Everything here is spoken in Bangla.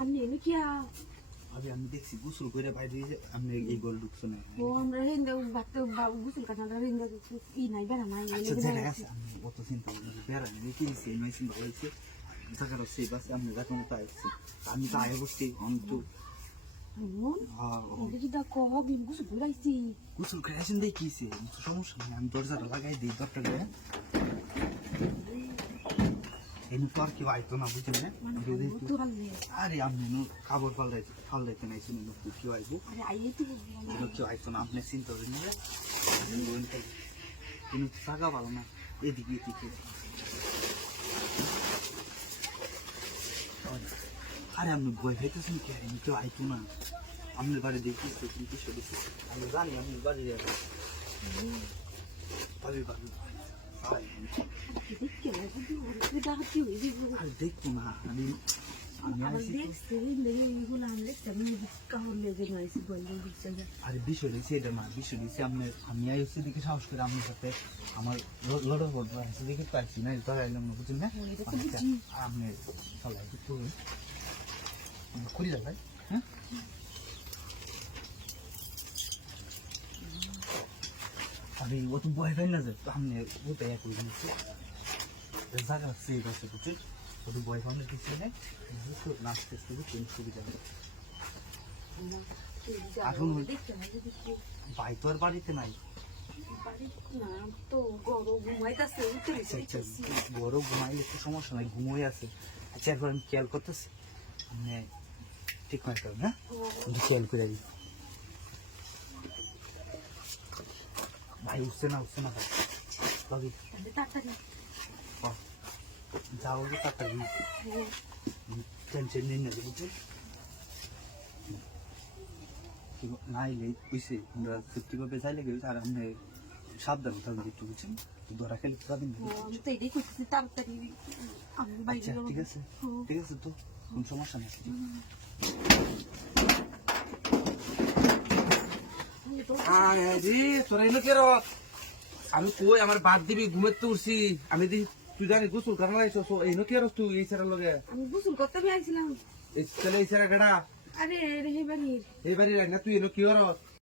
আপনি এনে কি আমি দেখছি গোসল করে বাইরে আপনি এই গোল ঢুকছো না ও আমরা হিন্দু বাচ্চা গোসল কাটা আমরা হিন্দু ই নাই বেড়া নাই আচ্ছা যেটা আছে আমি অত চিন্তা করি না বেড়া নেই কি দিচ্ছি নয় চিন্তা হয়েছে জায়গাটা সেই বাসে আপনি যখন তো আসছি আমি তো আয় বসছি অনেকটু গোসল ঘুরাইছি গোসল করে আসেন দেখিয়েছে সমস্যা নেই আমি দরজাটা লাগাই দিই দরকার করে এনে তো আর কেউ আইতো না বুঝছেন না আরে আপনি খাবার ফাল্লাইতে নাই শুনে কেউ আইবো কেউ আইতো না আপনি চিন্তা করেন কিন্তু জায়গা ভালো না এদিকে এদিকে আরে আপনি ভয় খাইতেছেন কে কেউ আইতো না আপনার বাড়ি দেখিয়েছে কিন্তু আমি জানি আপনার বাড়ি ভাবি ভাবি দেখবো না আমি আরে বিষয় রয়েছে এটা না বিষয় রয়েছে আপনার আমি আইসি দিকে সাহস করে আপনার সাথে আমার লড়াই করবো আসে দেখে পাইছি না ধরাইলাম না বুঝলেন না আপনি চলাই একটু করি যাবে হ্যাঁ আমি অত ভয় পাই না যে আপনি ওটা এক করে দিচ্ছি জায়গা সেফ আছে বুঝছেন অত ভয় পাওয়ার কিছু নেই নাচতে আসতে কোনো সুবিধা নেই এখন ভাই তো আর বাড়িতে নাই বড় ঘুমাইলে একটু সমস্যা নাই ঘুমোই আছে আচ্ছা একবার আমি খেয়াল করতেছি আপনি ঠিক মনে করেন হ্যাঁ খেয়াল করে দিই ভাই উঠছে না ভাই ভাবি যাও তাড়াতাড়ি টেনশন নেই না বুঝছেন না এলে বুঝছি আমরা সেফটিভাবে চাইলে গেছি আর আপনি সাবধান থাকবেন একটু বুঝছেন ধরা খেলে পাবেন ঠিক আছে তো কোন সমস্যা নেই আমি কই আমার বাদ দিবি ঘুমের তো উঠছি আমি দেখি তুই জানি গোসল কারণ এনো কি আর তুই এই ছেড়ার লগে আমি গোসল করতে আইছিলাম এই ছেলে এই ছেড়া গাড়া আরে এই বাড়ির এই বাড়ি না তুই এনো কি আর